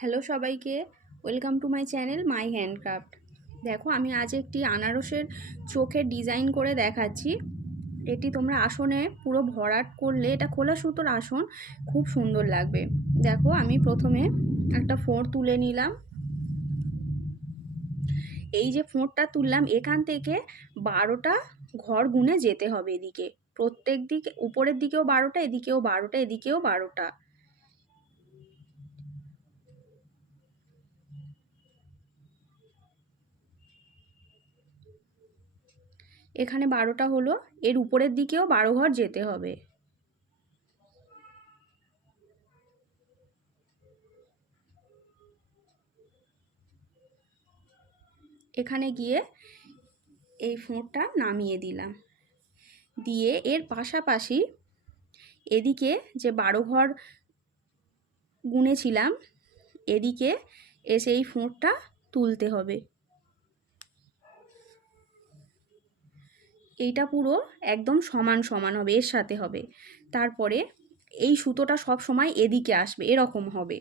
Hello সবাইকে, welcome to my channel my handcraft. দেখো, আমি আজ একটি আনারসের চোখের ডিজাইন করে দেখাচ্ছি। এটি তোমরা আসনে পুরো ভরাট করলে, এটা খোলা সুতোর আসন, খুব সুন্দর লাগবে। দেখো, আমি প্রথমে একটা ফোঁড় তুলে নিলাম। এই যে ফোঁড়টা তুললাম, এখান থেকে বারোটা ঘর গুনে যেতে হবে এদিকে। প্রত্যেক দিকে, উপরের দিকেও বারোটা, এদিকেও বারোটা এদিকেও বারোটা। এখানে বারোটা হলো, এর উপরের দিকেও বারো ঘর যেতে হবে। এখানে গিয়ে এই ফোঁটটা নামিয়ে দিলাম। দিয়ে এর পাশাপাশি এদিকে যে বারো ঘর গুনেছিলাম, এদিকে এসে এই ফোঁটটা তুলতে হবে। এইটা পুরো একদম সমান সমান হবে, এর সাথে হবে। তারপরে এই সুতোটা সব সময় এদিকে আসবে, এরকম হবে।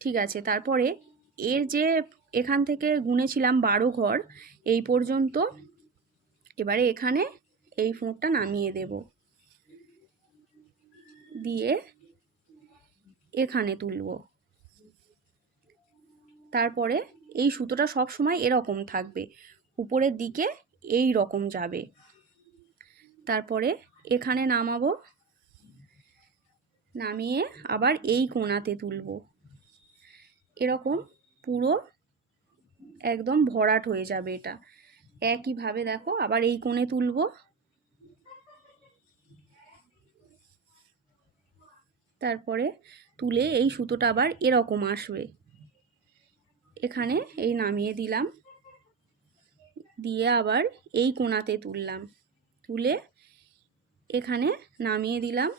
ঠিক আছে, তারপরে এর যে এখান থেকে গুনেছিলাম বারো ঘর, এই পর্যন্ত এবারে এখানে এই ফোঁটটা নামিয়ে দেব। দিয়ে এখানে তুলব। তারপরে এই সুতোটা সব সময় এরকম থাকবে, উপরের দিকে এই রকম যাবে। তারপরে এখানে নামাবো। নামিয়ে আবার এই কোণাতে তুলব। এরকম পুরো একদম ভরাট হয়ে যাবে এটা। একইভাবে দেখো, আবার এই কোণে তুলব। তারপরে তুলে এই সুতোটা আবার এরকম আসবে। এখানে এই নামিয়ে দিলাম। দিয়ে আবার এই কোণাতে তুললাম। তুলে এখানে নামিয়ে দিলাম।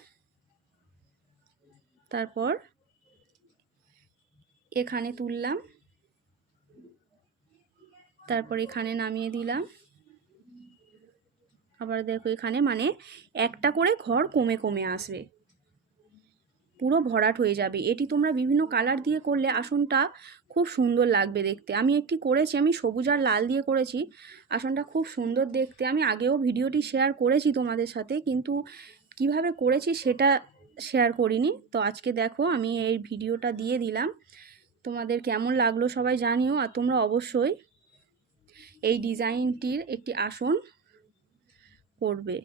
তারপর এখানে তুললাম। তারপর এখানে নামিয়ে দিলাম। আবার দেখো এখানে মানে একটা করে ঘর কমে কমে আসবে। পুরো ভরাট হয়ে যাবে। এটি তোমরা বিভিন্ন কালার দিয়ে করলে আসনটা খুব সুন্দর লাগবে দেখতে। আমি একটি করেছি, আমি সবুজ আর লাল দিয়ে করেছি। আসনটা খুব সুন্দর দেখতে। আমি আগেও ভিডিওটি শেয়ার করেছি তোমাদের সাথে, কিন্তু কীভাবে করেছি সেটা শেয়ার করিনি। তো আজকে দেখো, আমি এই ভিডিওটা দিয়ে দিলাম। তোমাদের কেমন লাগল সবাই জানিও, আর তোমরা অবশ্যই এই ডিজাইনটির একটি আসন করবে।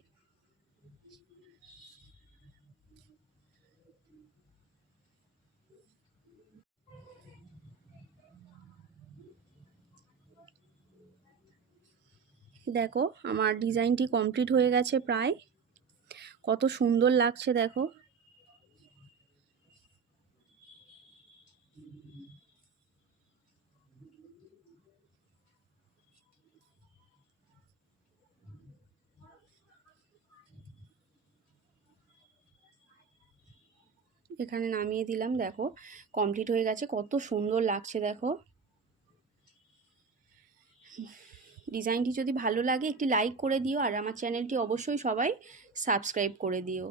দেখো, আমার ডিজাইনটি কমপ্লিট হয়ে গেছে প্রায়। কত সুন্দর লাগছে, দেখো। এখানে নামিয়ে দিলাম, দেখো। কমপ্লিট হয়ে গেছে, কত সুন্দর লাগছে, দেখো। ডিজাইনটি যদি ভালো লাগে একটি লাইক করে দিও আর আমার চ্যানেলটি অবশ্যই সবাই সাবস্ক্রাইব করে দিও।